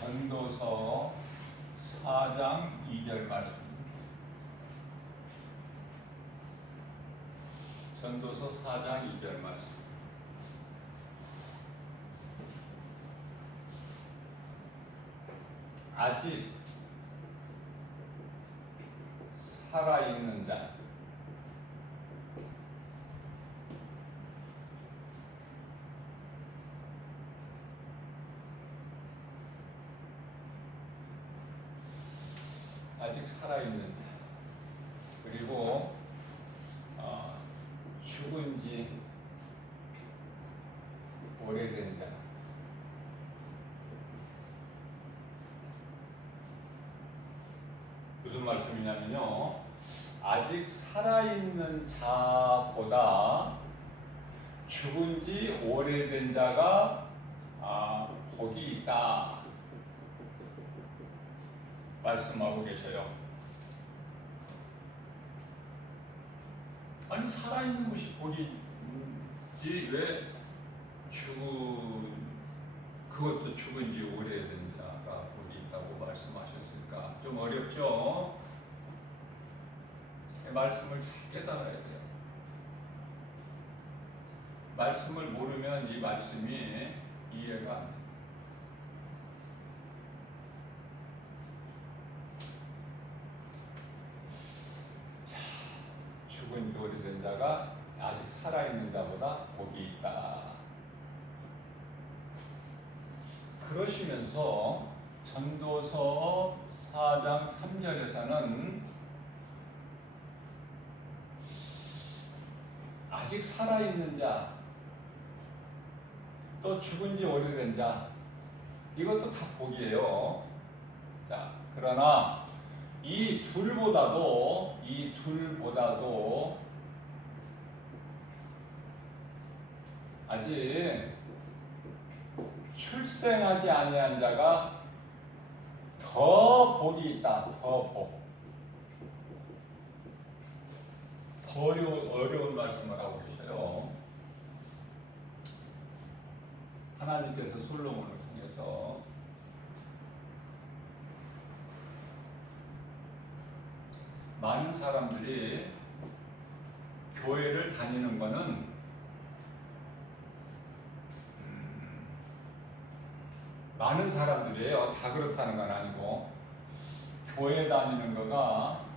전도서 4장 2절 말씀. 전도서 4장 2절 말씀. 아직 살아있는 자, 아직 살아있는 자, 그리고 죽은 지 오래된 자, 무슨 말씀이냐면요, 아직 살아있는 자보다 죽은 지 오래된 자가 복이 있다 말씀하고 계셔요. 아니, 살아있는 것이 복이지 왜 그것도 죽은 지 오래된 자가 복이 있다고 말씀하셨을까? 좀 어렵죠? 말씀을 잘 깨달아야 돼요. 말씀을 모르면 이 말씀이 이해가 안 돼요. 죽은 지 오래된 자가 아직 살아있는 자보다 복이 있다. 그러시면서 전도서 4장 3절에서는 아직 살아있는 자, 또 죽은 지 오래된 자, 이것도 다 복이에요. 자, 그러나 이 둘보다도 아직 출생하지 아니한 자가 더 복이 있다. 더 어려운 말씀을 하고 계셔요. 하나님께서 솔로몬을 통해서 많은 사람들이 교회를 다니는 것은 많은 사람들이에요. 다 그렇다는 건 아니고, 교회 다니는 거가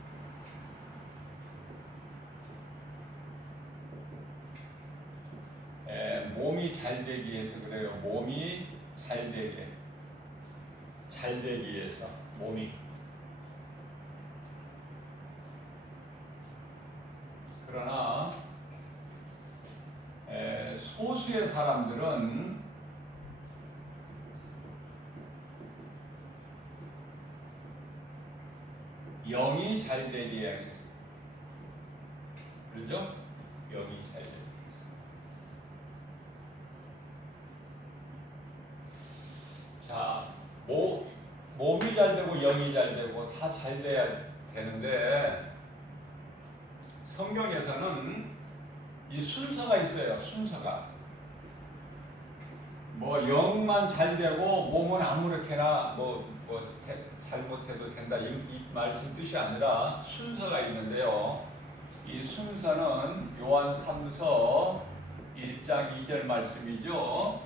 몸이 잘 되기 위해서 그래요. 몸이 잘 되기 위해서 몸이. 그러나 소수의 사람들은 영이 잘 되게 해야겠어요. 그렇죠? 영이 잘 되게. 자, 몸이 잘 되고 영이 잘 되고 다 잘 돼야 되는데, 성경에서는 이 순서가 있어요. 순서가. 영만 잘 되고 몸은 아무렇게나 잘못해도 된다, 이 말씀 뜻이 아니라 순서가 있는데요. 이 순서는 요한 3서 1장 2절 말씀이죠.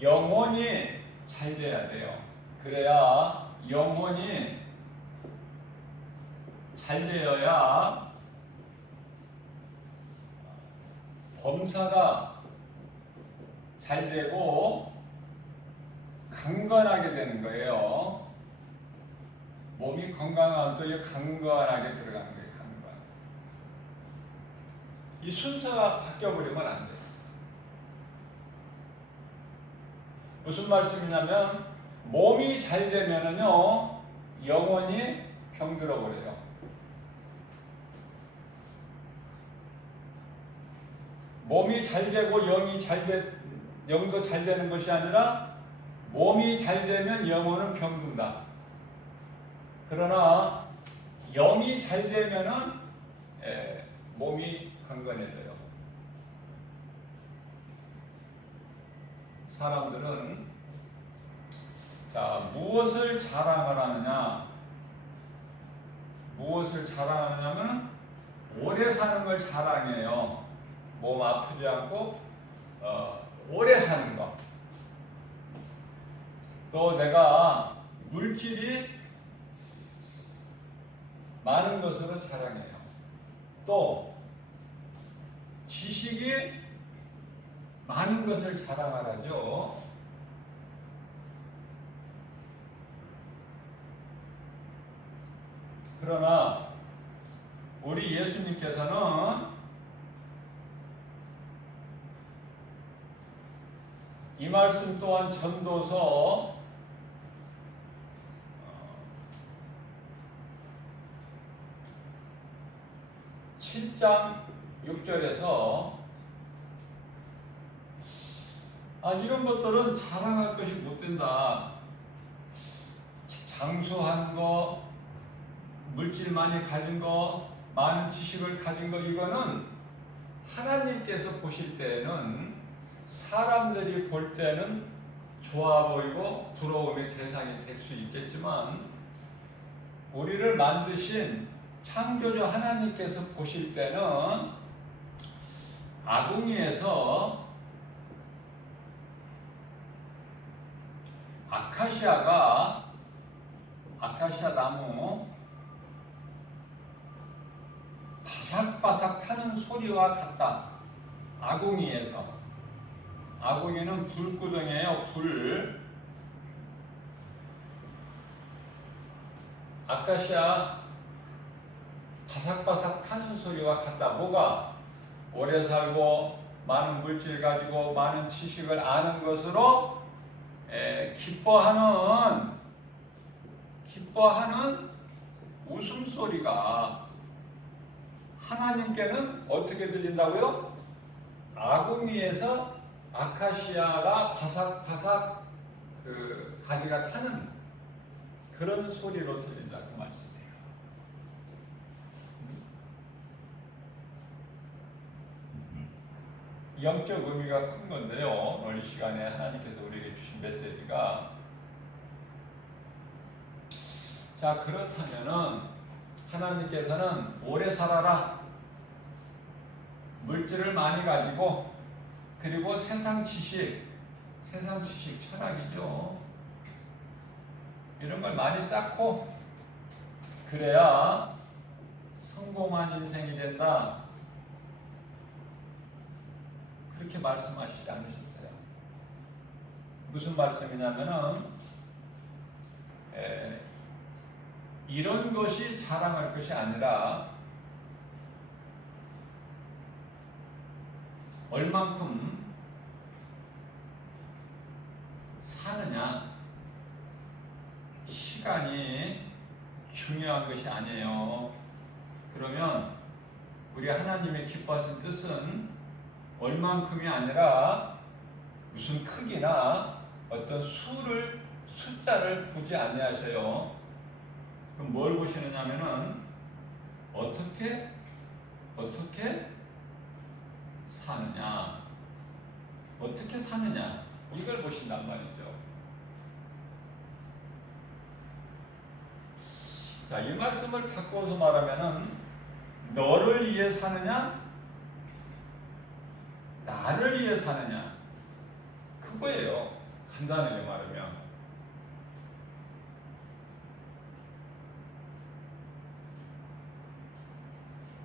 영혼이 잘 돼야 돼요. 그래야 영혼이 잘 되어야 범사가 잘 되고 강건하게 되는 거예요. 몸이 건강하면 또 강건하게 들어가는 거예요. 강건. 이 순서가 바뀌어버리면 안 돼요. 무슨 말씀이냐면, 몸이 잘 되면은요, 영혼이 병들어 버려요. 몸이 잘 되고 영도 잘 되는 것이 아니라, 몸이 잘 되면 영혼은 병든다. 그러나 영이 잘 되면은 몸이 건강해져요. 사람들은 자, 무엇을 자랑을 하느냐? 무엇을 자랑하느냐면 오래 사는 걸 자랑해요. 몸 아프지 않고 오래 사는 거. 또 내가 물질이 많은 것으로 자랑해요. 또 지식이 많은 것을 자랑하라죠. 그러나 우리 예수님께서는 이 말씀 또한 전도서 7장 6절에서 이런 것들은 자랑할 것이 못 된다. 장수하는 거, 물질 많이 가진 거, 많은 지식을 가진 거, 이거는 하나님께서 보실 때는, 사람들이 볼 때는 좋아 보이고 부러움의 대상이 될 수 있겠지만, 우리를 만드신 창조주 하나님께서 보실 때는 아궁이에서 아카시아 나무 바삭바삭 타는 소리와 같다. 아궁이는 불구덩이에요. 아카시아 바삭바삭 타는 소리와 같다. 뭐가? 오래 살고 많은 물질 가지고 많은 지식을 아는 것으로 기뻐하는 웃음소리가 하나님께는 어떻게 들린다고요? 아궁이에서 아카시아가 바삭바삭 가지가 타는 그런 소리로 들린다고 말씀해요. 영적 의미가 큰 건데요. 오늘 이 시간에 하나님께서 우리에게 주신 메시지가, 자, 그렇다면은 하나님께서는 오래 살아라, 물질을 많이 가지고, 그리고 세상 지식 철학이죠. 이런 걸 많이 쌓고 그래야 성공한 인생이 된다. 그렇게 말씀하시지 않으셨어요. 무슨 말씀이냐면은 이런 것이 자랑할 것이 아니라 얼만큼 사느냐, 시간이 중요한 것이 아니에요. 그러면 우리 하나님의 기뻐하신 뜻은 얼만큼이 아니라 무슨 크기나 어떤 숫자를 보지 아니하셔요. 그럼 뭘 보시느냐면은 어떻게 사느냐, 이걸 보신단 말이죠. 자, 이 말씀을 바꿔서 말하면은 너를 위해 사느냐, 나를 위해 사느냐, 그거예요. 간단하게 말하면.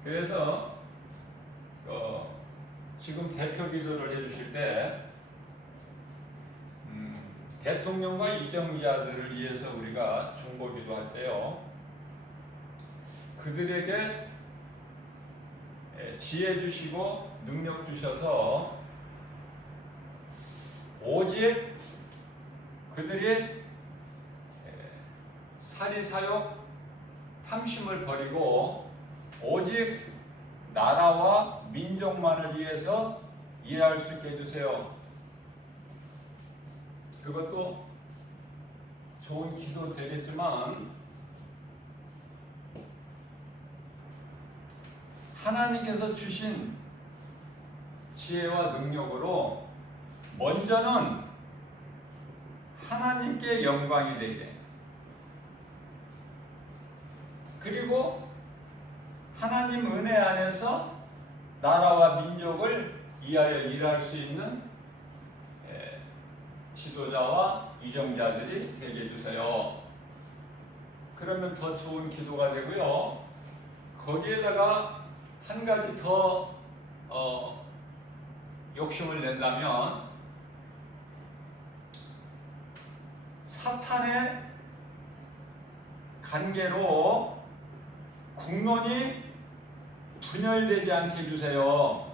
그래서 지금 대표 기도를 해주실 때 대통령과 이정자들을 위해서 우리가 중보 기도할 때요, 그들에게 지혜 주시고 능력 주셔서 오직 그들이 사리사욕 탐심을 버리고 오직 나라와 민족만을 위해서 일할 수 있게 해주세요. 그것도 좋은 기도 되겠지만 하나님께서 주신 지혜와 능력으로 먼저는 하나님께 영광이 되게, 그리고 하나님 은혜 안에서 나라와 민족을 위하여 일할 수 있는 지도자와 위정자들이 되게 해주세요. 그러면 더 좋은 기도가 되고요. 거기에다가 한 가지 더 욕심을 낸다면, 사탄의 관계로 국론이 분열되지 않게 해주세요.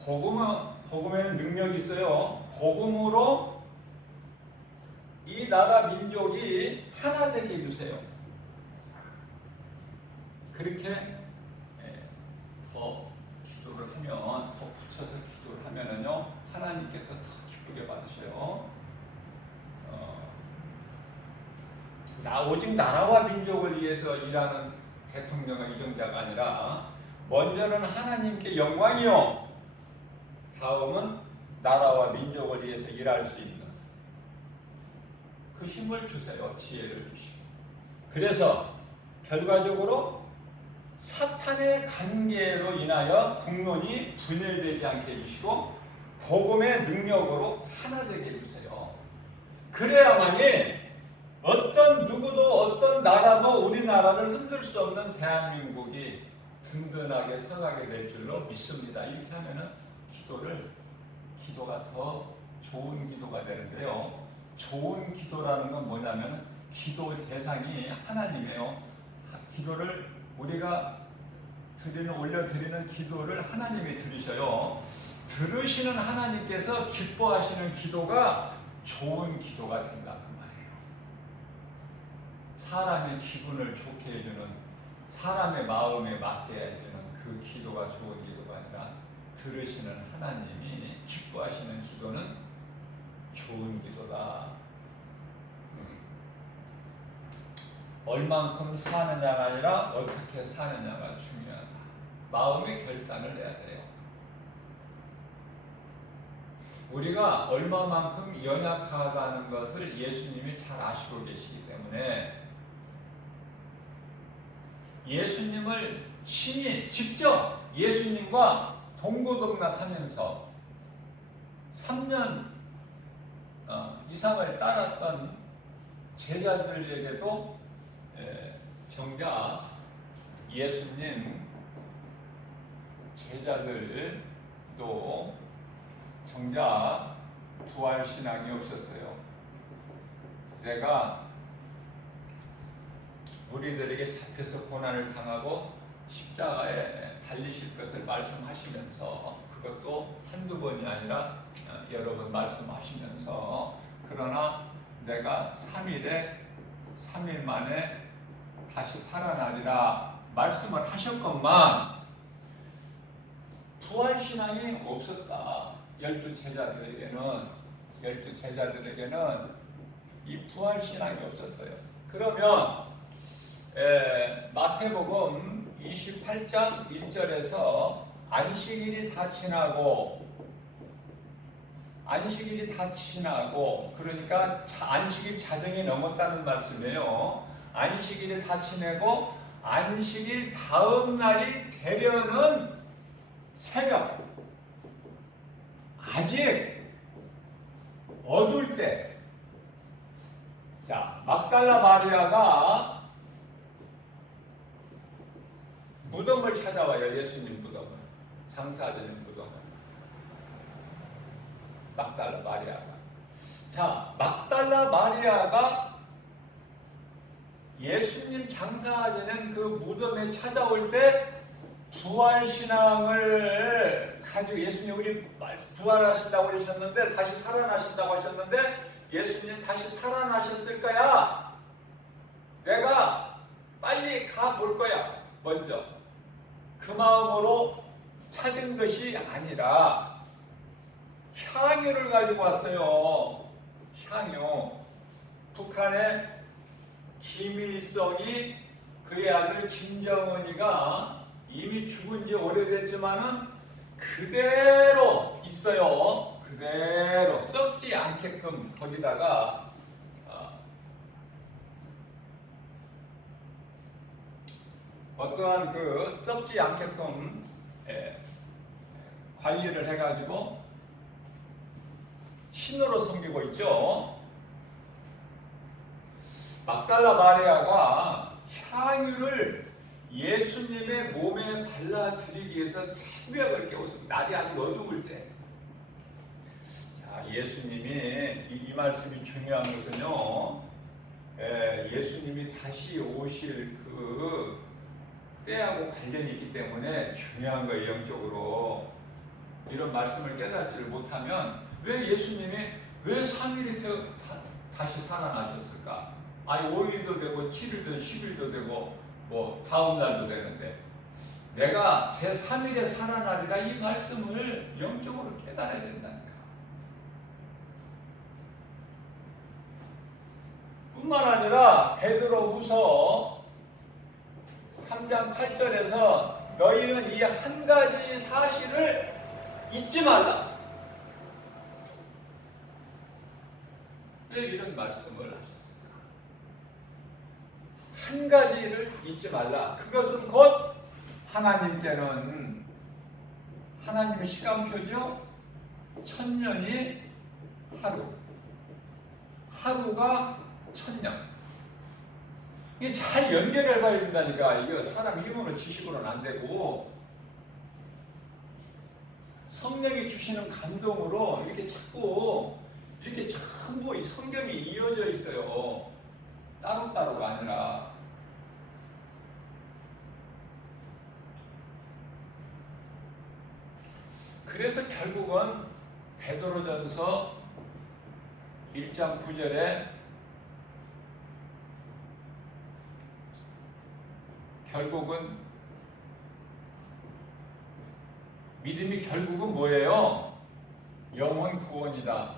복음에는 능력이 있어요. 복음으로 이 나라 민족이 하나 되게 해주세요. 그렇게 더 기도를 하면, 더 붙여서 기도를 하면은요, 하나님께서 더 기쁘게 받으셔요. 오직 나라와 민족을 위해서 일하는 대통령과 위정자가 아니라, 먼저는 하나님께 영광이요, 다음은 나라와 민족을 위해서 일할 수 있는 그 힘을 주세요. 지혜를 주시고. 그래서 결과적으로 사탄의 관계로 인하여 국론이 분열되지 않게 해주시고, 복음의 능력으로 하나 되게 해주세요. 그래야만이 어떤 누구도 어떤 나라도 우리나라를 흔들 수 없는 대한민국이 든든하게 서가게 될 줄로 믿습니다. 이렇게 하면은 기도가 더 좋은 기도가 되는데요. 좋은 기도라는 건 뭐냐면, 기도 대상이 하나님이에요. 기도를 우리가 올려드리는 기도를 하나님이 들으셔요. 들으시는 하나님께서 기뻐하시는 기도가 좋은 기도가 된다 그 말이에요. 사람의 기분을 좋게 해주는, 사람의 마음에 맞게 해주는 그 기도가 좋은 기도가 아니라, 들으시는 하나님이 기뻐하시는 기도는 좋은 기도다. 얼만큼 사느냐가 아니라 어떻게 사느냐가 중요하다. 마음의 결단을 내야 돼요. 우리가 얼마만큼 연약하다는 것을 예수님이 잘 아시고 계시기 때문에, 예수님을 친히 직접 예수님과 동고동락하면서 3년 이상을 따랐던 제자들에게도 정작 예수님 제자들도 정작 부활신앙이 없었어요. 내가 우리들에게 잡혀서 고난을 당하고 십자가에 달리실 것을 말씀하시면서, 그것도 한두 번이 아니라 여러 번 말씀하시면서, 그러나 내가 3일 만에 다시 살아나리라 말씀을 하셨건만, 부활신앙이 없었다. 12제자들에게는 이 부활신앙이 없었어요. 그러면 마태복음 28장 1절에서 안식일이 다 지나고, 그러니까 안식일 자정이 넘었다는 말씀이에요. 안식일이 다 지내고 안식일 다음 날이 되려는 새벽, 아직 어두울 때, 자, 막달라 마리아가 무덤을 찾아와요. 예수님 무덤을, 장사되는 무덤을. 막달라 마리아가. 자, 막달라 마리아가 예수님 장사되는 그 무덤에 찾아올 때, 부활신앙을 가지고, 예수님 우리 부활하신다고 하셨는데, 다시 살아나신다고 하셨는데, 예수님 다시 살아나셨을 거야. 내가 빨리 가볼 거야. 먼저 그 마음으로 찾은 것이 아니라 향유를 가지고 왔어요. 향유. 북한의 김일성이, 그의 아들 김정은이가 이미 죽은 지 오래됐지만은 그대로 있어요. 그대로 썩지 않게끔 거기다가 어떠한 그 썩지 않게끔 관리를 해가지고 신으로 섬기고 있죠. 막달라 마리아가 향유를 예수님의 몸에 발라드리기 위해서 새벽을 깨웠습니다. 날이 아주 어두울 때. 자, 예수님이 이 말씀이 중요한 것은요. 예수님이 다시 오실 그 때하고 관련이 있기 때문에 중요한 거예요. 영적으로 이런 말씀을 깨닫지를 못하면 왜 예수님이 왜 3일이 다시 살아나셨을까? 아니 5일도 되고 7일도 10일도 되고 뭐 다음 날도 되는데 내가 제3일에 살아나리라 이 말씀을 영적으로 깨달아야 된다니까. 뿐만 아니라 베드로후서 3장 8절에서 너희는 이 한 가지 사실을 잊지 말라. 왜 이런 말씀을 하셨을까? 한 가지를 잊지 말라. 그것은 곧 하나님께는 하나님의 시간표죠. 1000년이 하루, 하루가 1000년. 이게 잘 연결해 봐야 된다니까. 이거 사람 힘으로 지식으로는 안 되고 성령이 주시는 감동으로 이렇게 자꾸 이렇게 전부 이 성경이 이어져 있어요. 따로따로가 아니라. 그래서 결국은 베드로전서 1장 9절에 결국은 믿음이 결국은 뭐예요? 영혼 구원이다.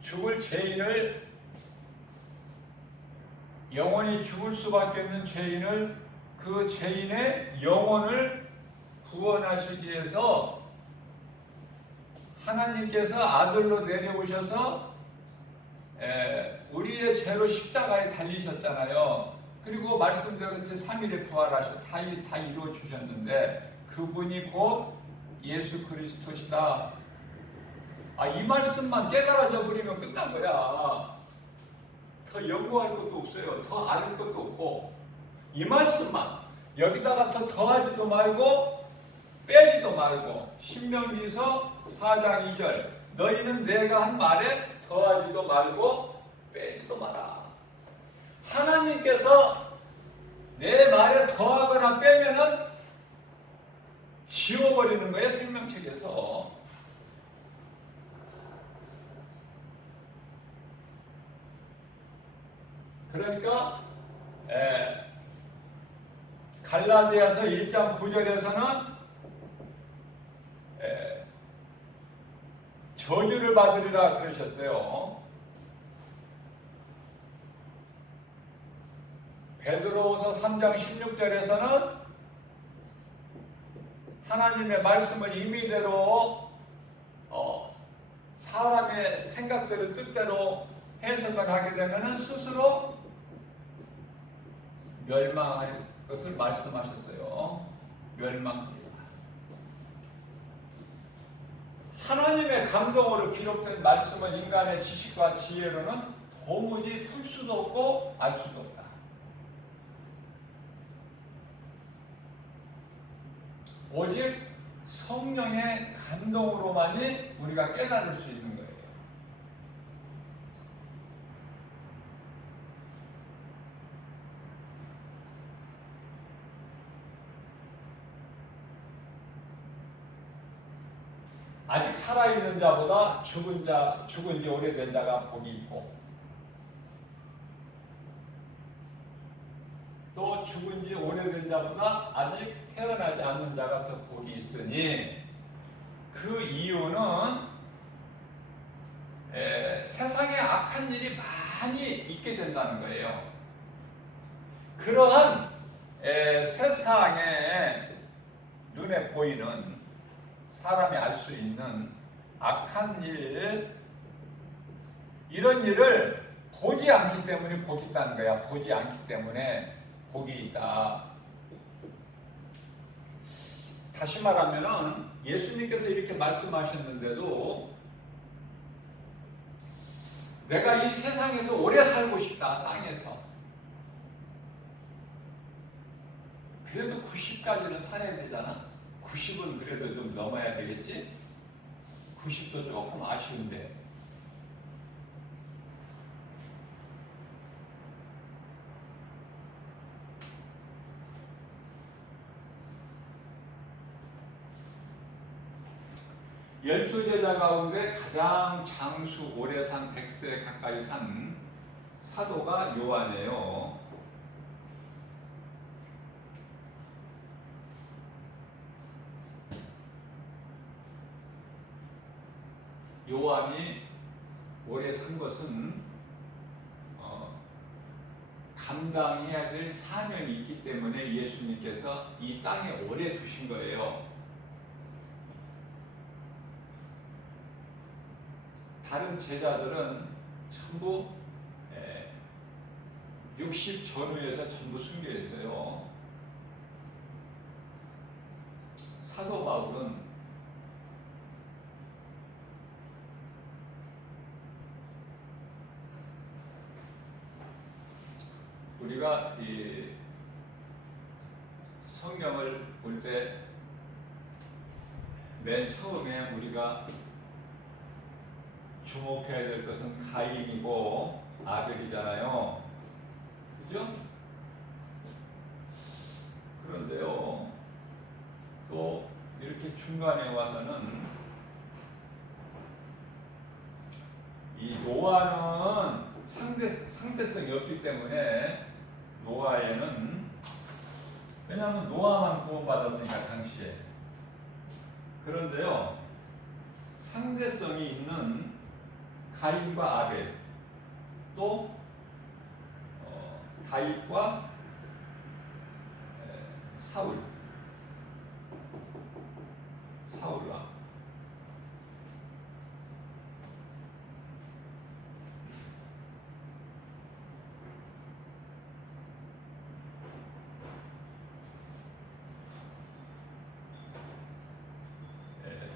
죽을 죄인을 영원히 죽을 수밖에 없는 죄인을 그 죄인의 영혼을 구원하시기 위해서 하나님께서 아들로 내려오셔서 우리의 죄로 십자가에 달리셨잖아요. 그리고 말씀대로 제3일에 부활하셔 다 이루어 주셨는데 그분이 곧 예수 그리스도시다. 이 말씀만 깨달아져 버리면 끝난 거야. 더 연구할 것도 없어요. 더 아는 것도 없고 이 말씀만 여기다가 더 더하지도 말고 빼지도 말고 신명기서 4장 2절 너희는 내가 한 말에 더하지도 말고 빼지도 마라. 하나님께서 내 말에 더하거나 빼면은 지워버리는 거예요. 생명책에서. 그러니까 갈라디아서 1장 9절에서는 저주를 받으리라 그러셨어요. 베드로후서 3장 16절에서는 하나님의 말씀을 임의대로 사람의 생각대로 뜻대로 해석을 하게 되면 스스로 멸망할 것을 말씀하셨어요. 멸망. 하나님의 감동으로 기록된 말씀은 인간의 지식과 지혜로는 도무지 풀 수도 없고 알 수도 없다. 오직 성령의 감동으로만이 우리가 깨달을 수 있는 거예요. 아직 살아있는 자보다 죽은 지 오래된 자가 복이 있고 또 죽은 지 오래된 자보다 아직 태어나지 않는 자가 더 복이 있으니 그 이유는 세상에 악한 일이 많이 있게 된다는 거예요. 그러한 세상에 눈에 보이는 사람이 알 수 있는 악한 일, 이런 일을 보지 않기 때문에 복이 있다는 거야. 보지 않기 때문에 복이 있다. 다시 말하면은 예수님께서 이렇게 말씀하셨는데도 내가 이 세상에서 오래 살고 싶다, 땅에서. 그래도 90까지는 살아야 되잖아. 90은 그래도 좀 넘어야 되겠지? 90도 조금 아쉬운데. 열두 제자 가운데 가장 장수 오래 산 100세 가까이 산 사도가 요한이에요. 요한이 오래 산 것은 감당해야 될 사명이 있기 때문에 예수님께서 이 땅에 오래 두신 거예요. 다른 제자들은 전부 60 전후에서 전부 숨겨 있어요. 사도 바울은 우리가 이 성경을 볼 때 맨 처음에 우리가 주목해야 될 것은 가인이고 아벨이잖아요. 그죠? 그런데요, 또 이렇게 중간에 와서는 이 노아는 상대성이 없기 때문에 노아에는, 왜냐하면 노아만 구원받았으니까 당시에. 그런데요, 상대성이 있는 가인과 아벨, 또 다윗과 사울과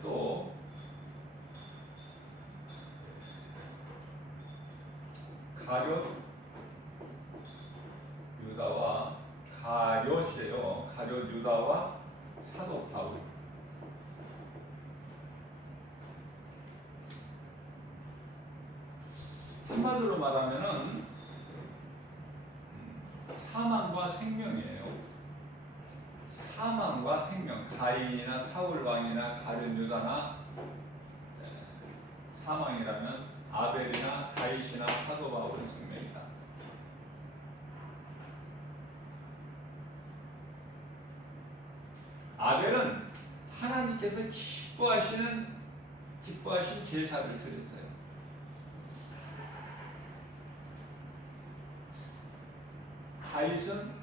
또 가룟 유다와 가룟이에요. 가룟 유다와 사도 바울. 한마디로 말하면은 사망과 생명이에요. 사망과 생명. 가인이나 사울 왕이나 가룟 유다나 사망이라면 아벨이나 다윗이나 사도 바울의 생명이다. 아벨은 하나님께서 기뻐하신 제사를 드렸어요. 다윗은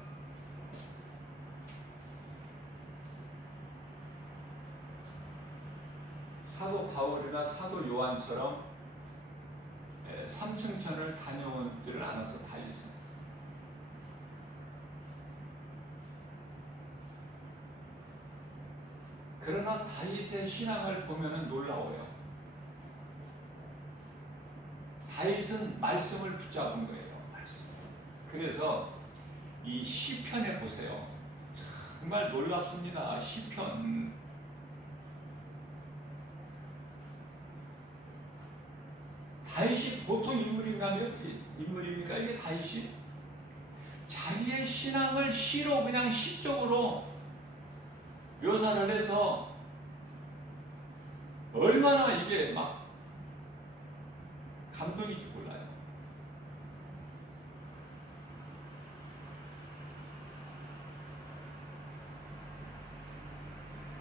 사도 바울이나 사도 요한처럼 삼층천을 다녀오지를 않아서 다윗은. 그러나 다윗의 신앙을 보면은 놀라워요. 다윗은 말씀을 붙잡은 거예요. 말씀. 그래서 이 시편에 보세요. 정말 놀랍습니다. 시편. 다윗이 보통 인물입니까? 이게 다윗이 자기의 신앙을 시로 그냥 시적으로 묘사를 해서 얼마나 이게 막 감동인지 몰라요.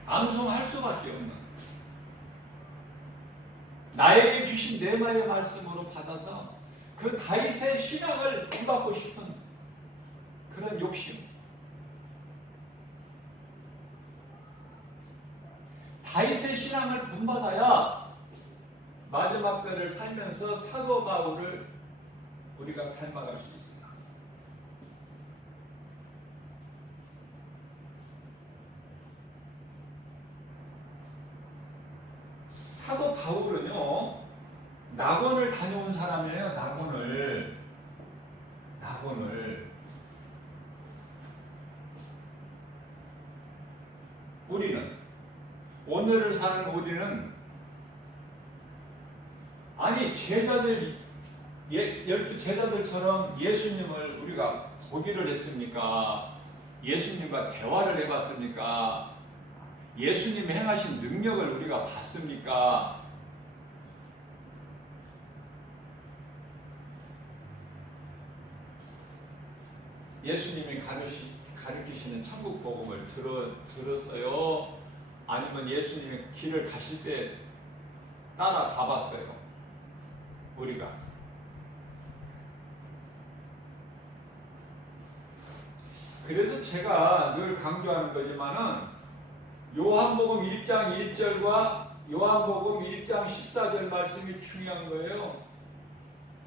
암송할 수밖에 없는, 나에게 주신 네마의 말씀으로 받아서 그 다윗의 신앙을 본받고 싶은 그런 욕심. 다윗의 신앙을 본받아야 마지막 때를 살면서 사도 바울을 우리가 닮아갈 수 있습니다. 사도 바울은요, 낙원을 다녀온 사람이에요. 낙원을 우리는, 오늘을 사는 우리는, 아니 제자들, 12제자들처럼 예수님을 우리가 보기를 했습니까? 예수님과 대화를 해봤습니까? 예수님이 행하신 능력을 우리가 봤습니까? 예수님이 가르치시는 천국 복음을 들었어요? 아니면 예수님이 길을 가실 때 따라 가봤어요? 우리가. 그래서 제가 늘 강조하는 거지만은 요한복음 1장 1절과 요한복음 1장 14절 말씀이 중요한 거예요.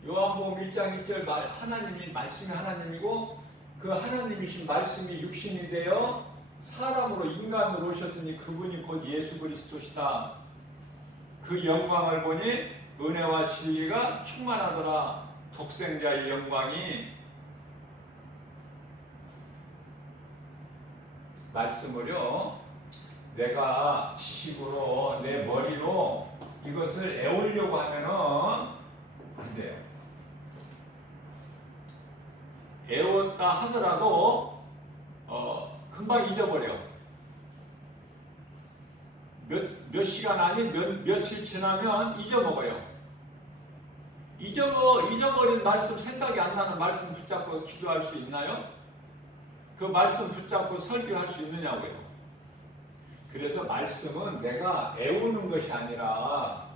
요한복음 1장 1절 하나님이 말씀이 하나님이고 그 하나님이신 말씀이 육신이 되어 사람으로 인간으로 오셨으니 그분이 곧 예수 그리스도시다. 그 영광을 보니 은혜와 진리가 충만하더라. 독생자의 영광이. 말씀을요, 내가 지식으로 내 머리로 이것을 애우려고 하면은 안 돼요. 애웠다 하더라도 금방 잊어버려. 몇 시간 아니 며칠 지나면 잊어먹어요. 잊어버린 말씀, 생각이 안 나는 말씀 붙잡고 기도할 수 있나요? 그 말씀 붙잡고 설교할 수 있느냐고요. 그래서 말씀은 내가 애우는 것이 아니라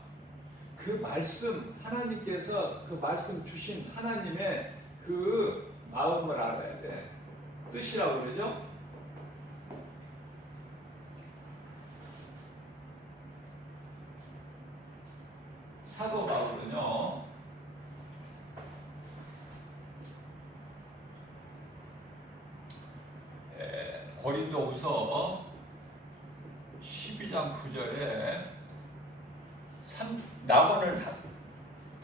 그 말씀, 하나님께서 그 말씀 주신 하나님의 그 마음을 알아야 돼. 뜻이라고 그러죠? 사도 바울은요, 고린도후서 12장 9절에 낙원을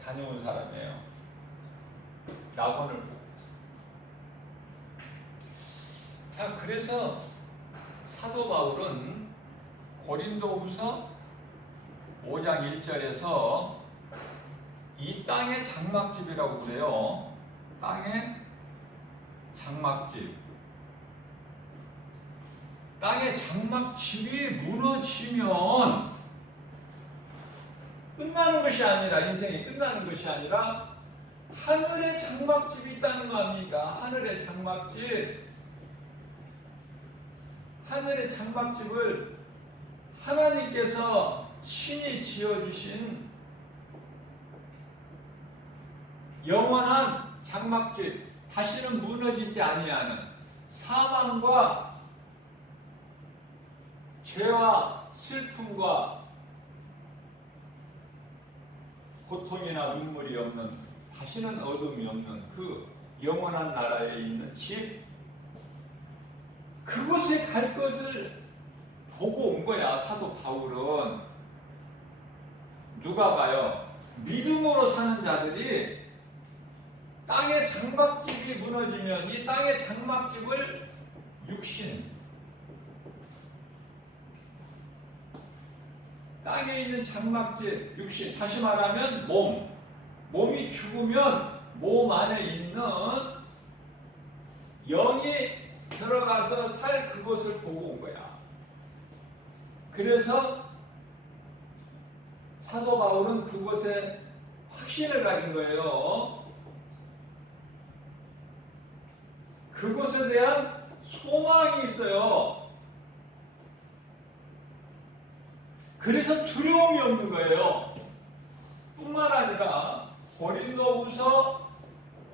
다녀온 사람이에요. 낙원을 보고. 자, 그래서 사도 바울은 고린도후서 5장 1절에서 이 땅의 장막집이라고 그래요. 땅의 장막집. 땅의 장막집이 무너지면 끝나는 것이 아니라, 인생이 끝나는 것이 아니라 하늘의 장막집이 있다는 거 아닙니까? 하늘의 장막집. 하늘의 장막집을 하나님께서 신이 지어주신 영원한 장막집, 다시는 무너지지 아니하는, 사망과 죄와 슬픔과 고통이나 눈물이 없는, 다시는 어둠이 없는 그 영원한 나라에 있는 집, 그곳에 갈 것을 보고 온 거야. 사도 바울은. 누가 봐요? 믿음으로 사는 자들이 땅의 장막집이 무너지면 이 땅의 장막집을 육신, 땅에 있는 장막집, 육신, 다시 말하면 몸이 죽으면 몸 안에 있는 영이 들어가서 살 그곳을 보고 온 거야. 그래서 사도 바울은 그곳에 확신을 가진 거예요. 그곳에 대한 소망이 있어요. 그래서 두려움이 없는 거예요. 뿐만 아니라 고린도후서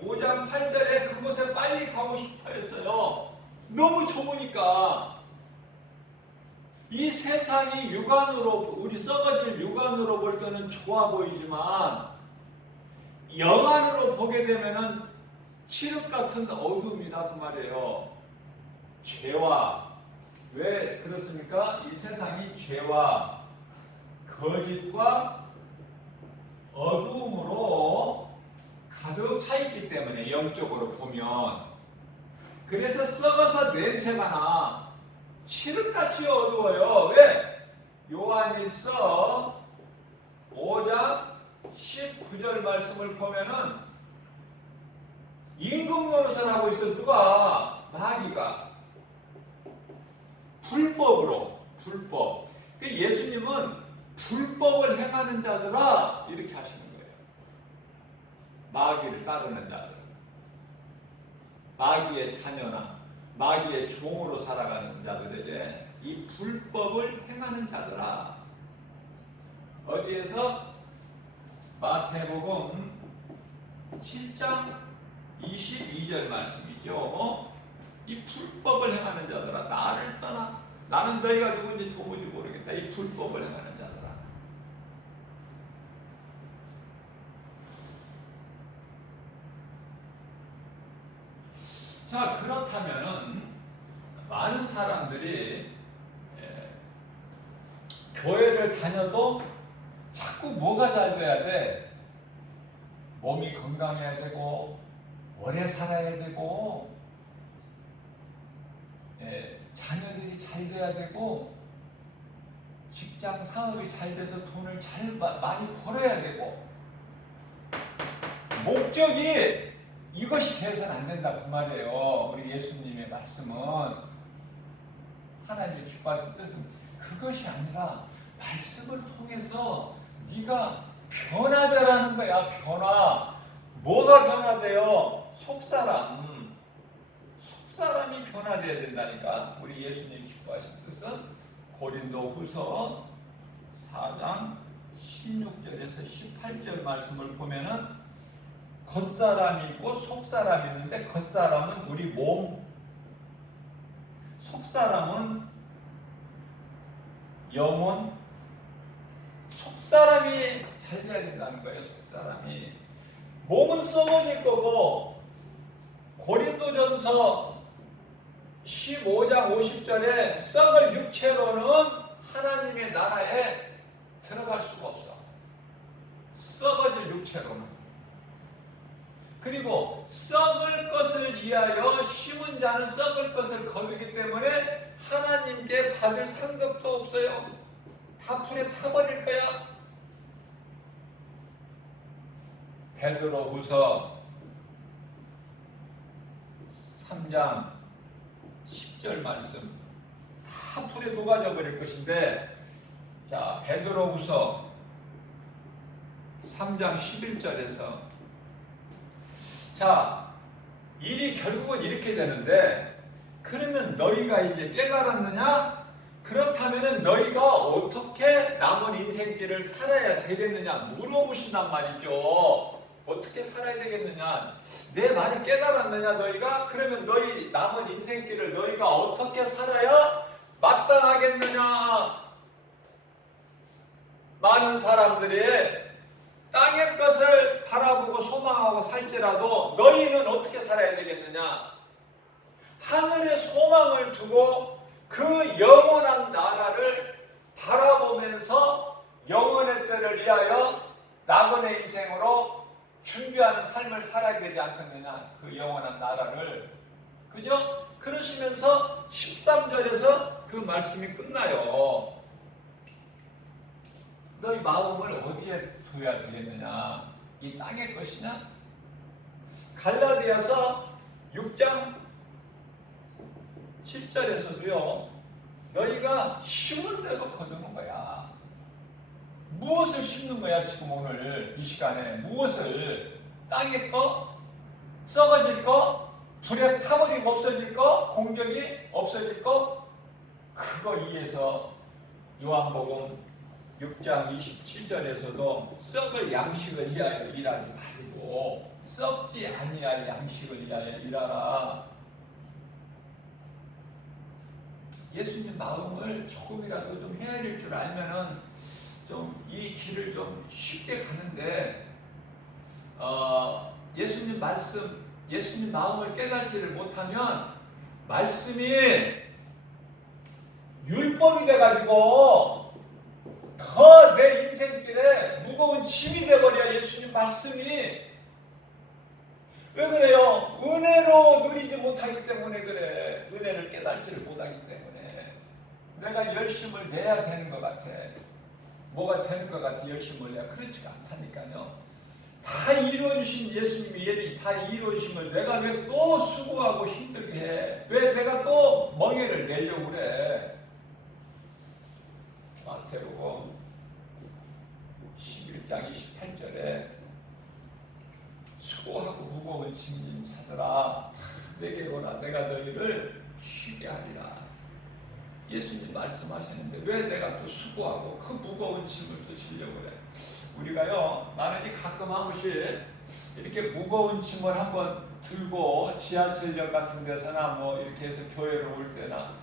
5장 8절에 그곳에 빨리 가고 싶어 했어요. 너무 좋으니까. 이 세상이 육안으로, 우리 썩어질 육안으로 볼 때는 좋아 보이지만 영안으로 보게 되면은 칠흑 같은 어둠이다 그 말이에요. 죄와, 왜 그렇습니까? 이 세상이 죄와 거짓과 어둠으로 가득 차 있기 때문에, 영적으로 보면. 그래서 썩어서 냄새가 나. 칠흑같이 어두워요. 왜? 요한일서 5장 19절 말씀을 보면은 임금 노릇을 하고 있어. 누가? 마귀가. 불법으로. 불법. 예수님은 불법을 행하는 자들아 이렇게 하시는 거예요. 마귀를 따르는 자들. 마귀의 자녀나 마귀의 종으로 살아가는 자들에게 이 불법을 행하는 자들아. 어디에서? 마태복음 7장 22절 말씀이죠. 이 불법을 행하는 자들아, 나를 떠나. 나는 너희가 누군지 도무지 모르겠다. 이 불법을 행하는 자들아. 자, 그렇다면은 많은 사람들이 교회를 다녀도 자꾸 뭐가 잘 돼야 돼? 몸이 건강해야 되고, 오래 살아야 되고, 자녀들이 잘 돼야 되고, 직장 사업이 잘 돼서 돈을 많이 벌어야 되고, 목적이 이것이 되어서는 안 된다 그 말이에요. 우리 예수님의 말씀은, 하나님의 기뻐하신 뜻은 그것이 아니라 말씀을 통해서 네가 변화되라는 거야. 변화. 뭐가 변화돼요? 속사람. 속사람이 변화돼야 된다니까. 우리 예수님 기뻐하신 뜻은 고린도후서 4장 16절에서 18절 말씀을 보면은 겉사람이 있고 속사람이 있는데, 겉사람은 우리 몸, 속사람은 영혼, 속사람이 잘 돼야 된다는 거예요. 속사람이. 몸은 썩어질 거고, 고린도전서 15장 50절에 썩을 육체로는 하나님의 나라에 들어갈 수가 없어. 썩어질 육체로는. 그리고 썩을 것을 위하여 심은 자는 썩을 것을 거두기 때문에 하나님께 받을 상급도 없어요. 다 불에 타버릴 거야. 베드로후서 3장 10절 말씀, 다 불에 녹아져 버릴 것인데, 자, 베드로후서 3장 11절에서, 자, 일이 결국은 이렇게 되는데, 그러면 너희가 이제 깨달았느냐? 그렇다면 너희가 어떻게 남은 인생길을 살아야 되겠느냐 물어보신단 말이죠. 어떻게 살아야 되겠느냐? 내 말을 깨달았느냐 너희가? 그러면 너희 남은 인생길을 너희가 어떻게 살아야 마땅하겠느냐? 많은 사람들이 땅의 것을 바라보고 소망하고 살지라도 너희는 어떻게 살아야 되겠느냐? 하늘의 소망을 두고 그 영원한 나라를 바라보면서 영원의 때를 위하여 나머지 인생으로 준비하는 삶을 살아야 되지 않겠느냐? 그 영원한 나라를. 그죠? 그러시면서 13절에서 그 말씀이 끝나요. 너희 마음을 어디에 두어야 되겠느냐? 이 땅의 것이냐? 갈라디아서 6장 7절에서도요, 너희가 심은 대로 거두는 거야. 무엇을 심는 거야? 지금 오늘 이 시간에 무엇을? 땅의 거? 썩어질 거? 불에 타버리고 없어질 거? 공격이 없어질 거? 그거 위해서 요한복음 6장 27절에서도 썩을 양식을 위하여 일하지 말고 썩지 아니할 양식을 위하여 일하라. 예수님 마음을 조금이라도 좀 헤아릴 줄 알면은 좀 이 길을 좀 쉽게 가는데 예수님 말씀, 예수님 마음을 깨닫지를 못하면 말씀이 율법이 돼가지고 더 내 인생길에 무거운 짐이 돼버려. 예수님 말씀이 왜 그래요? 은혜로 누리지 못하기 때문에 그래. 은혜를 깨닫지를 못하기 때문에 내가 열심을 내야 되는 것 같아. 뭐가 되는 것 같아. 열심을 내야. 그렇지가 않다니까요. 다 이루어주신 예수님이 다 이루어주심을 내가 왜 또 수고하고 힘들게 해? 왜 내가 또 멍에를 내려고 그래? 마태복음 11장 28절에 수고하고 무거운 짐 찾으라. 내게 오라. 내가 너희를 쉬게 하리라. 예수님 말씀하시는데 왜 내가 또 수고하고 그 무거운 짐을 또 지려고 그래? 우리가요, 나는 이 가끔 한 번씩 이렇게 무거운 짐을 한번 들고 지하철역 같은 데서나 뭐 이렇게 해서 교회를 올 때나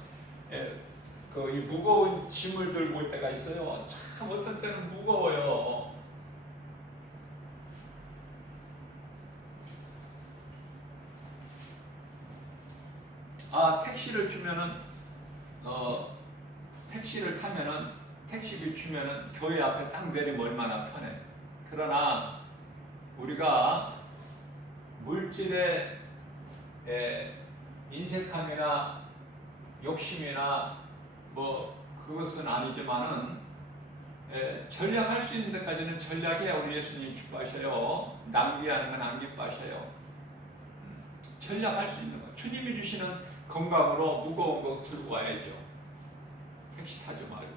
그 이 무거운 짐을 들고 올 때가 있어요. 참 어떤 때는 무거워요. 택시를 주면은 택시를 타면은 택시비 주면은 교회 앞에 딱 내리면 얼마나 편해. 그러나 우리가 물질의 인색함이나 욕심이나 뭐 그것은 아니지만은 전략할 수 있는 데까지는 전략이야. 우리 예수님 기뻐하셔요. 낭비하는 건 안 기뻐하셔요. 전략할 수 있는 거. 주님이 주시는 건강으로 무거운 거 들고 와야죠. 택시 타지 말고.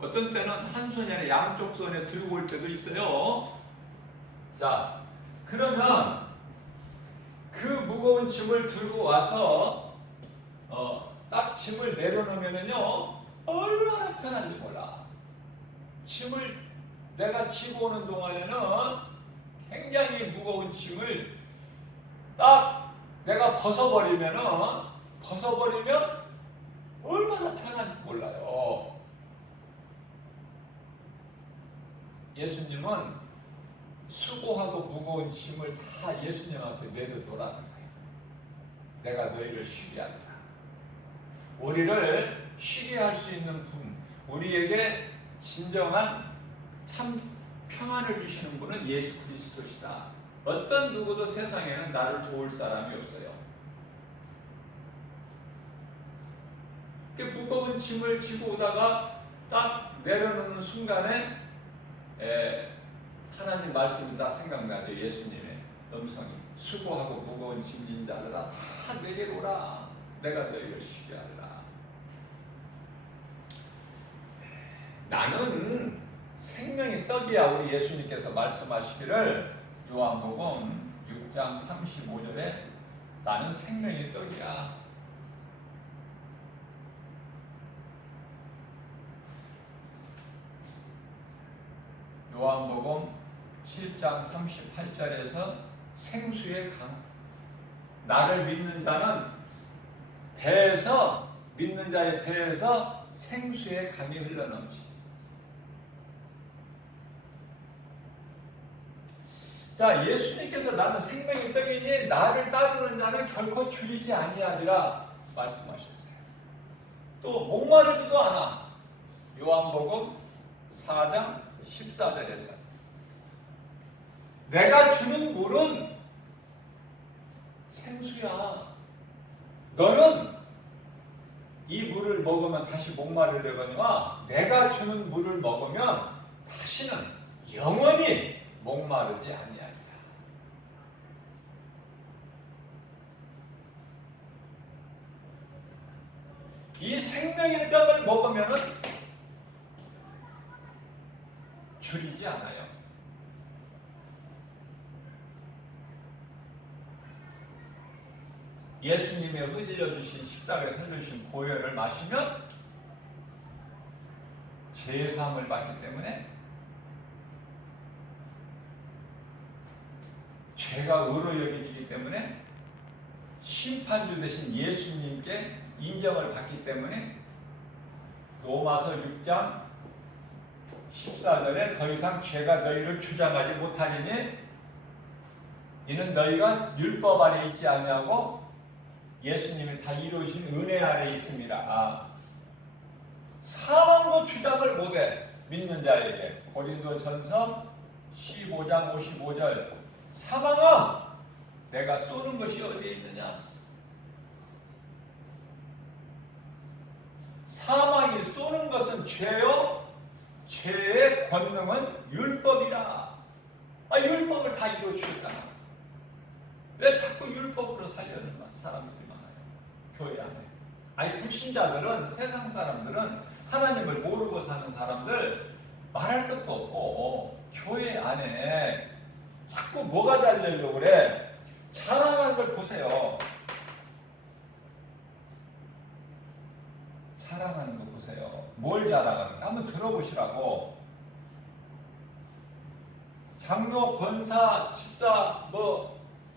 어떤 때는 한 손이 아니라 양쪽 손에 들고 올 때도 있어요. 자, 그러면 그 무거운 짐을 들고 와서 딱 짐을 내려놓으면요 얼마나 편한지 몰라. 짐을 내가 지고 오는 동안에는 굉장히 무거운 짐을 딱 내가 벗어버리면 얼마나 편한지 몰라요. 예수님은 수고하고 무거운 짐을 다 예수님 앞에 내려놓으라는 거예요. 내가 너희를 쉬게 한다. 우리를 쉬게 할 수 있는 분, 우리에게 진정한 참 평안을 주시는 분은 예수 그리스도시다. 어떤 누구도 세상에는 나를 도울 사람이 없어요. 무거운 짐을 지고 오다가 딱 내려놓는 순간에 하나님 말씀이 다 생각나죠. 예수님의 음성이 수고하고 무거운 짐진 자들아 다 내게로 오라. 내가 너희를 쉬게 하리라. 나는 생명의 떡이야. 우리 예수님께서 말씀하시기를 요한복음 6장 35절에 나는 생명의 떡이야. 요한복음 7장 38절에서 생수의 강. 나를 믿는 자는 배에서, 믿는 자의 배에서 생수의 강이 흘러넘치. 자, 예수님께서 나는 생명의 떡이니 나를 따르는 자는 결코 줄이지 아니하리라 말씀하셨어요. 또 목마르지도 않아. 요한복음 4장 14절에서 내가 주는 물은 생수야. 너는 이 물을 먹으면 다시 목마르려거니와 내가 주는 물을 먹으면 다시는 영원히 목마르지 아니하리라. 이 생명의 떡을 먹으면 줄이지 않아요. 예수님의 흘려주신 십자가에서 흘려주신 보혈을 마시면 죄사함을 받기 때문에 죄가 의로 여겨지기 때문에 심판주 되신 예수님께 인정을 받기 때문에 로마서 6장 14절에 더 이상 죄가 너희를 주장하지 못하리니 이는 너희가 율법 아래 있지 아니하고 예수님이 다 이루신 은혜 아래 있습니다. 사망도 주장을 못해. 믿는 자에게. 고린도전서 15장 55절 사망아 내가 쏘는 것이 어디에 있느냐. 사망이 쏘는 것은 죄요. 죄의 권능은 율법이라. 율법을 다 이루어주셨잖아. 왜 자꾸 율법으로 살려는 사람들이 많아요. 교회 안에. 불신자들은, 세상 사람들은, 하나님을 모르고 사는 사람들 말할 것도 없고 교회 안에 자꾸 뭐가 잘 되려고 그래. 자랑하는 걸 보세요. 자랑하는 거 보세요. 뭘 자랑하는가 한번 들어보시라고. 장로, 권사, 집사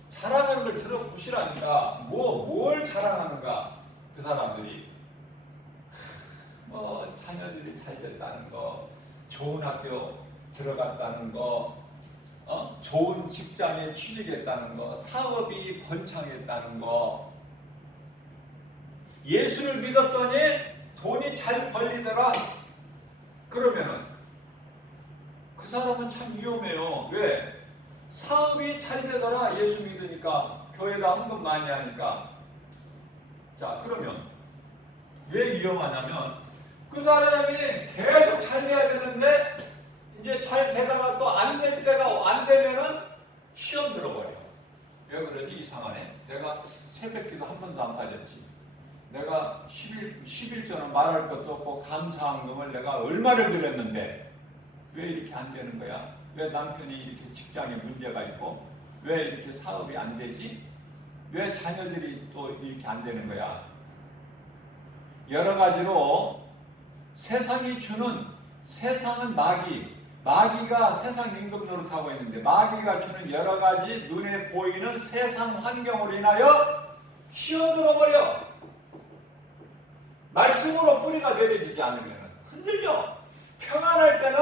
자랑하는 걸 들어보시라니까. 뭘 자랑하는가 그 사람들이. 자녀들이 잘 됐다는 거, 좋은 학교 들어갔다는 거, 좋은 직장에 취직했다는 거, 사업이 번창했다는 거. 예수를 믿었더니 돈이 잘 벌리더라. 그러면은 그 사람은 참 위험해요. 왜? 사업이 잘 되더라. 예수 믿으니까, 교회다 헌금 많이 하니까. 자, 그러면 왜 위험하냐면 그 사람이 계속 잘 돼야 되는데 이제 잘 되다가 또 안 될 때가 안 되면은 시험 들어버려. 왜 그러지? 이상하네. 내가 새벽기도 한 번도 안 빠졌지. 내가 11조는 말할 것도 없고 감사헌금을 내가 얼마를 드렸는데 왜 이렇게 안 되는 거야? 왜 남편이 이렇게 직장에 문제가 있고 왜 이렇게 사업이 안 되지? 왜 자녀들이 또 이렇게 안 되는 거야? 여러 가지로 세상이 주는, 세상은 마귀가 세상 임금 노릇하고 있는데 마귀가 주는 여러 가지 눈에 보이는 세상 환경으로 인하여 시험 들어버려. 말씀으로 뿌리가 내려지지 않으면 흔들려. 평안할 때는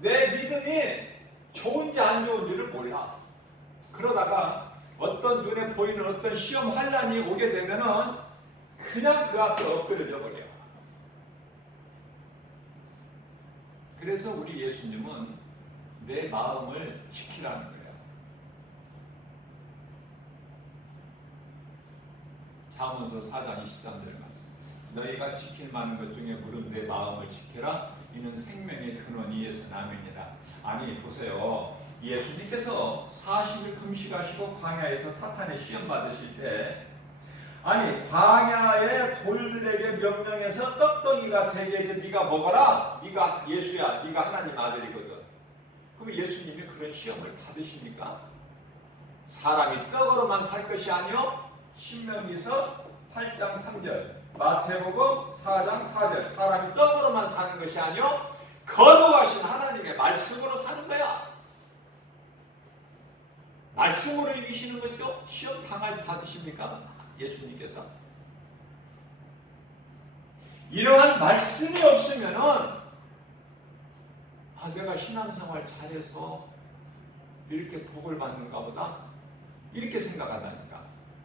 내 믿음이 좋은지 안 좋은지를 몰라. 그러다가 어떤 눈에 보이는 어떤 시험 환란이 오게 되면은 그냥 그 앞에 엎드려져 버려. 그래서 우리 예수님은 내 마음을 지키라는 거예요. 잠언서 4장 23절 말씀. 너희가 지킬 만한 것 중에 물은 내 마음을 지켜라. 이는 생명의 근원 이에서 남이니라. 아니 보세요. 예수님께서 40일 금식하시고 광야에서 사탄의 시험 받으실 때 광야의 돌들에게 명령해서 떡덩이가 되게 해서 네가 먹어라. 네가 예수야. 네가 하나님 아들이거든. 그럼 예수님이 그런 시험을 받으십니까? 사람이 떡으로만 살 것이 아니요. 신명기서 8장 3절, 마태복음 4장 4절. 사람이 떡으로만 사는 것이 아니요. 거룩하신 하나님의 말씀으로 사는 거야. 말씀으로 이기시는 거죠. 시험 받으십니까? 예수님께서. 이러한 말씀이 없으면은 내가 신앙생활 잘해서 이렇게 복을 받는가 보다 이렇게 생각하다니까.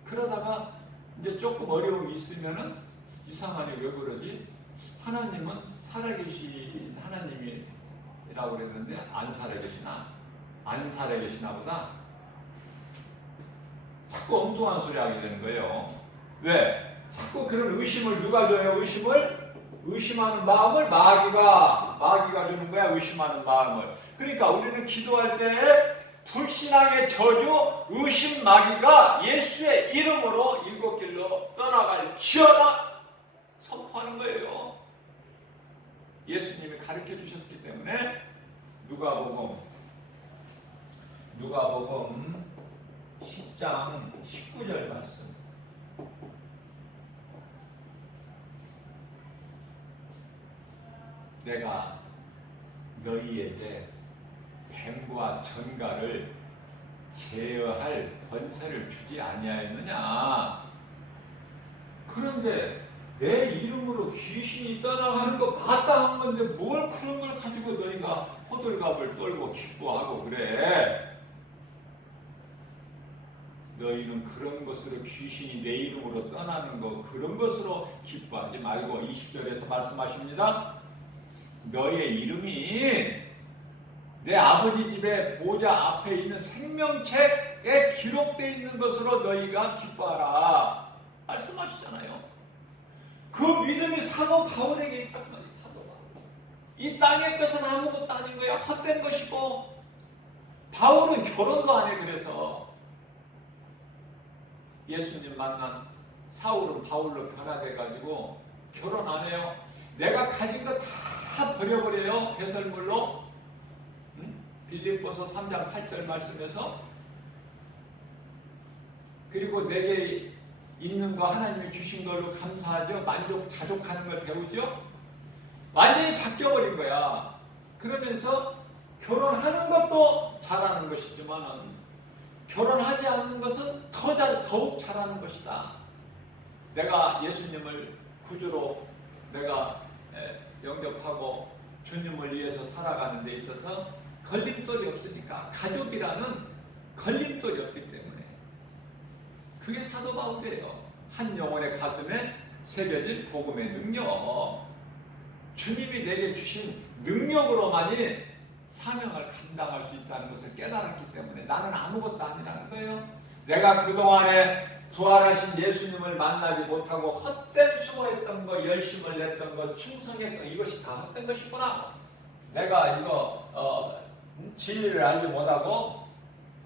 그러다가 이제 조금 어려움이 있으면은 이상하네. 왜 그러지? 하나님은 살아계신 하나님이라고 그랬는데 안 살아계시나? 안 살아계시나 보다. 자꾸 엉뚱한 소리 하게 되는 거예요. 왜? 자꾸 그런 의심을 누가 줘요? 의심하는 마음을 마귀가 주는 거야. 의심하는 마음을. 그러니까 우리는 기도할 때 불신앙의 저주, 의심 마귀가 예수의 이름으로 일곱 길로 떠나갈지어다 선포하는 거예요. 예수님이 가르쳐 주셨기 때문에. 누가복음 10장 19절 말씀. 내가 너희에게 뱀과 전갈을 제어할 권세를 주지 아니하였느냐. 그런데 내 이름으로 귀신이 떠나가는 거 마땅한 건데 뭘 그런 걸 가지고 너희가 호들갑을 떨고 기뻐하고 그래? 너희는 그런 것으로 귀신이 내 이름으로 떠나는 거 그런 것으로 기뻐하지 말고 20절에서 말씀하십니다. 너희의 이름이 내 아버지 집의 보좌 앞에 있는 생명책에 기록되어 있는 것으로 너희가 기뻐하라 말씀하시잖아요. 그 믿음이 사도 바울에게 있단 말이에요. 사도 바울. 이 땅의 것은 아무것도 아닌 거야. 헛된 것이고 바울은 결혼도 안 해. 그래서 예수님 만난 사울은 바울로 변화돼가지고 결혼 안 해요. 내가 가진 거 다 버려버려요. 배설물로. 빌립보서 3장 8절 말씀에서 그리고 내게 있는 거 하나님이 주신 걸로 감사하죠. 자족하는 걸 배우죠. 완전히 바뀌어버린 거야. 그러면서 결혼하는 것도 잘하는 것이지만 결혼하지 않는 것은 더욱 잘하는 것이다. 내가 예수님을 구주로 내가 영접하고 주님을 위해서 살아가는 데 있어서 걸림돌이 없으니까 가족이라는 걸림돌이 없기 때문에 그게 사도 바울이에요. 한 영혼의 가슴에 새겨진 복음의 능력, 주님이 내게 주신 능력으로만이 사명을 감당할 수 있다는 것을 깨달았기 때문에 나는 아무것도 아니라는 거예요. 내가 그동안에 부활하신 예수님을 만나지 못하고 헛된 수고했던 거, 열심을 냈던 거, 충성했던 이것이 다 헛된 것이구나. 내가 이거 진리를 알지 못하고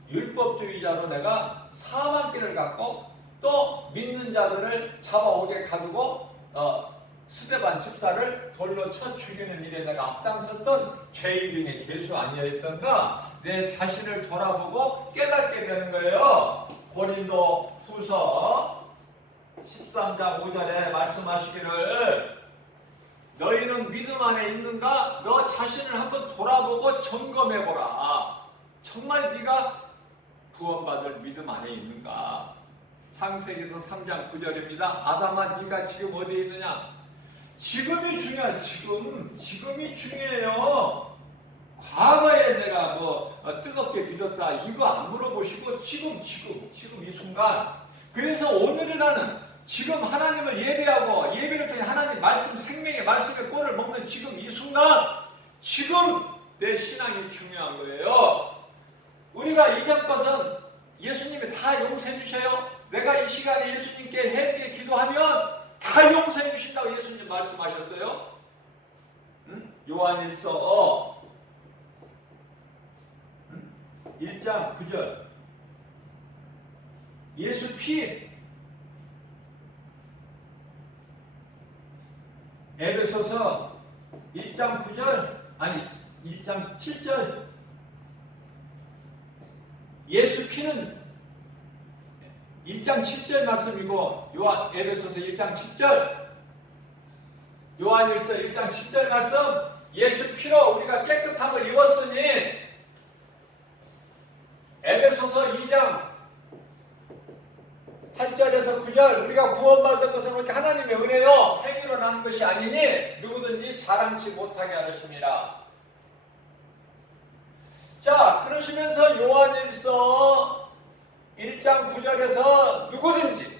율법주의자로 내가 사망 길을 갖고 또 믿는 자들을 잡아오게 가두고 스데반 집사를 돌로 쳐 죽이는 일에 내가 앞장섰던 죄인 중에 괴수 아니었던가 내 자신을 돌아보고 깨닫게 되는 거예요. 고린도 후서 13장 5절에 말씀하시기를 너희는 믿음 안에 있는가? 너 자신을 한번 돌아보고 점검해보라. 정말 네가 구원받을 믿음 안에 있는가? 창세기서 3장 9절입니다. 아담아 네가 지금 어디에 있느냐? 지금이 중요하지. 지금이 중요해요. 과거에 내가 뜨겁게 믿었다 이거 안 물어보시고 지금 이 순간. 그래서 오늘이라는 지금 하나님을 예배하고 예배를 통해 하나님 말씀 생명의 말씀의 꼴을 먹는 지금 이 순간 지금 내 신앙이 중요한 거예요. 우리가 이전 것은 예수님이 다 용서해 주셔요. 내가 이 시간에 예수님께 회개 기도하면 다 용서해 주신다고 예수님 말씀하셨어요. 요한일서 1장 9절 예수 피 에베소서 1장 9절 아니 1장 7절 예수 피는 1장 7절 말씀이고 에베소서 1장 7절 요한일서 1장 10절 말씀 예수 피로 우리가 깨끗함을 입었으니 에베소서 2장 8절에서 9절 우리가 구원받은 것은 오직 하나님의 은혜요 행위로 난 것이 아니니 누구든지 자랑치 못하게 하십니다. 자 그러시면서 요한일서 1장 9절에서 누구든지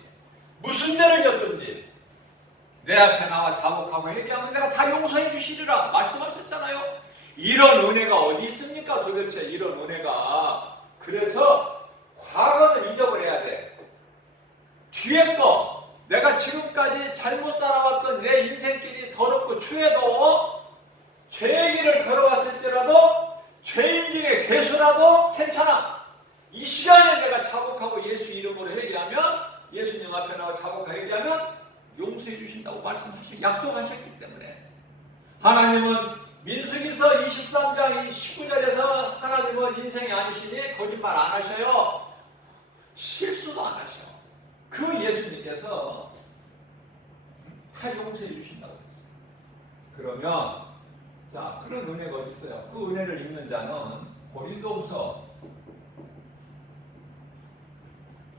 무슨 죄를 졌든지 내 앞에 나와 자복하고 회개하면 내가 다 용서해 주시리라 말씀하셨잖아요. 이런 은혜가 어디 있습니까 도대체 이런 은혜가. 그래서 과거는 잊어버려야 돼. 뒤에 거 내가 지금까지 잘못 살아왔던 내 인생길이 더럽고 추해도 죄의 길을 걸어왔을지라도 죄인 중에 괴수라도 괜찮아. 이 시간에 내가 자복하고 예수 이름으로 회개하면 예수님 앞에 나와 자복하고 회개하면 용서해 주신다고 약속하셨기 때문에 하나님은 민수기서 23장 19절에서 하나님은 인생이 아니시니 거짓말 안 하셔요. 실수도 안 하셔. 그 예수님께서 다 용서해 주신다고 했어요. 그러면 자 그런 은혜가 어디 있어요? 그 은혜를 입는 자는 고린도후서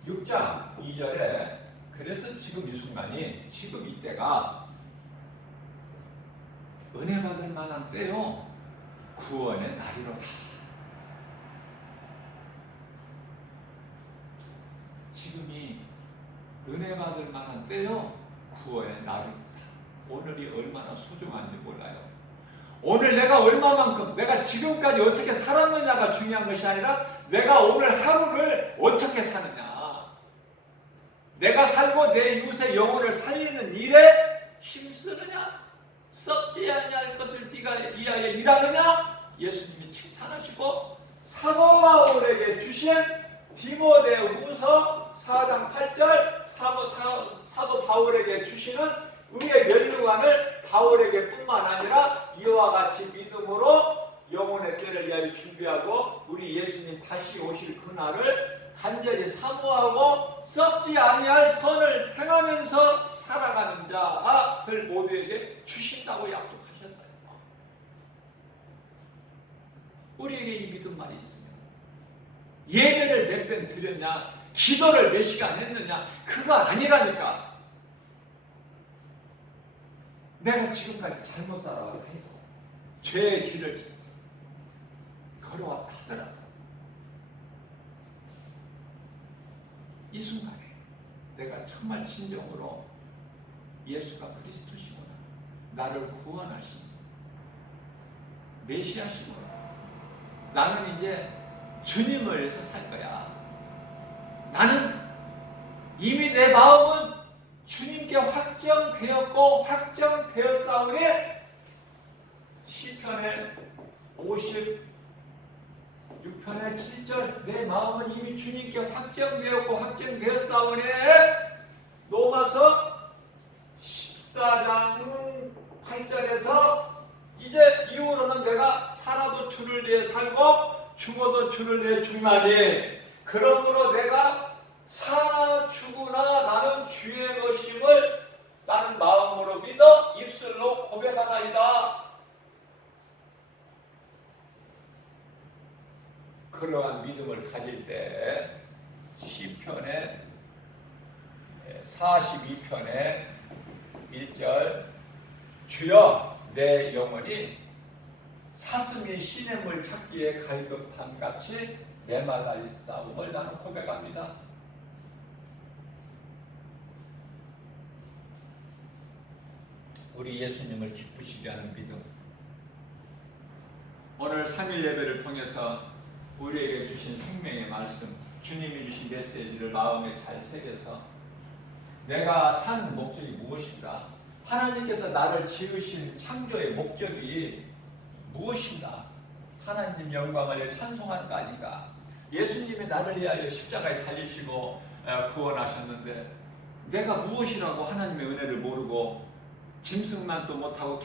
6장 2절에 그래서 지금 이 순간이, 지금 이때가 은혜 받을 만한 때요. 구원의 날이로다. 지금이 은혜 받을 만한 때요. 구원의 날입니다. 오늘이 얼마나 소중한지 몰라요. 오늘 내가 얼마만큼, 내가 지금까지 어떻게 살았느냐가 중요한 것이 아니라 내가 오늘 하루를 어떻게 사느냐. 내가 살고 내 이웃의 영혼을 살리는 일에 힘쓰느냐, 썩지 아니할 것을 네가 위하여 일하느냐. 예수님이 칭찬하시고 사도 바울에게 주신 디모데후서 4장 8절 사도 바울에게 주시는 의의 면류관을 바울에게 뿐만 아니라 이와 같이 믿음으로 영혼의 때를 위하여 준비하고 우리 예수님 다시 오실 그날을 간절히 사모하고 썩지 아니할 선을 행하면서 살아가는 자들 모두에게 주신다고 약속하셨어요. 우리에게 이 믿음만 있으면 예배를 몇 번 드렸냐, 기도를 몇 시간 했느냐, 그거 아니라니까. 내가 지금까지 잘못 살아왔다 해도 죄의 길을 걸어왔다 하더라도 이 순간에 내가 정말 진정으로 예수가 그리스도시구나, 나를 구원하신 메시아시구나, 나는 이제 주님을 위해서 살 거야. 나는 이미 내 마음은 주님께 확정되었고 확정되었사오니 시편의 56편의 7절 내 마음은 이미 주님께 확정되었고 확정되었사오니 로마서 14장 8절에서 이제 이후로는 내가 살아도 주를 위해 살고 죽어도 주를 위해 죽나니 그러므로 내가 사나 죽으나 나는 주의 것임을 나는 마음으로 믿어 입술로 고백하나이다. 그러한 믿음을 가질 때 시편의 42편의 1절 주여 내 영혼이 사슴이 시냇물 찾기에 갈급함같이 메말라 있사옴을 나는 고백합니다. 우리 예수님을 기쁘시게 하는 믿음, 오늘 3일 예배를 통해서 우리에게 주신 생명의 말씀, 주님이 주신 메시지를 마음에 잘 새겨서 내가 산 목적이 무엇인가, 하나님께서 나를 지으신 창조의 목적이 무엇인가, 하나님 영광을 찬송하는 거 아닌가. 예수님이 나를 위하여 십자가에 달리시고 구원하셨는데 내가 무엇이라고 하나님의 은혜를 모르고 짐승만 또 못하고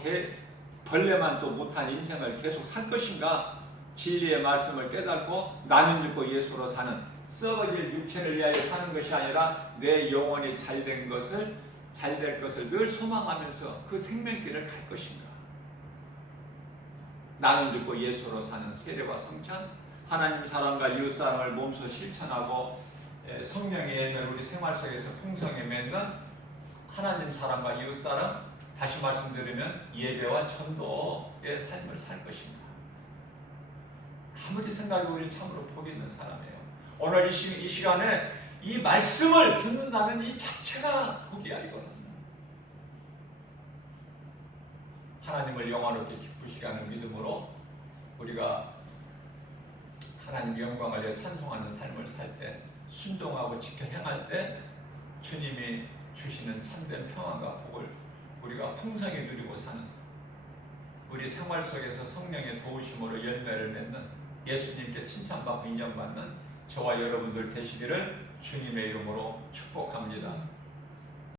벌레만 또 못한 인생을 계속 살 것인가. 진리의 말씀을 깨닫고 나는 죽고 예수로 사는, 썩어질 육체를 위하여 사는 것이 아니라 내 영혼이 잘될 것을 늘 소망하면서 그 생명길을 갈 것인가. 나는 죽고 예수로 사는 세례와 성찬, 하나님 사랑과 이웃 사랑을 몸소 실천하고 성령의 열매를 우리 생활 속에서 풍성히 맺는 하나님 사랑과 이웃 사랑, 다시 말씀드리면 예배와 전도의 삶을 살 것입니다. 아무리 생각해도 우리 참으로 복이 있는 사람이에요. 오늘 이 시간에 이 말씀을 듣는다는 이 자체가 복이야. 이거는 하나님을 영원하게 기쁘시게 하는 믿음으로 우리가 하나님 영광을 위해 찬송하는 삶을 살 때, 순종하고 지켜 행할 때 주님이 주시는 참된 평안과 복을 우리가 풍성히 누리고 사는, 우리 생활 속에서 성령의 도우심으로 열매를 맺는, 예수님께 칭찬받고 인정받는 저와 여러분들 되시기를 주님의 이름으로 축복합니다.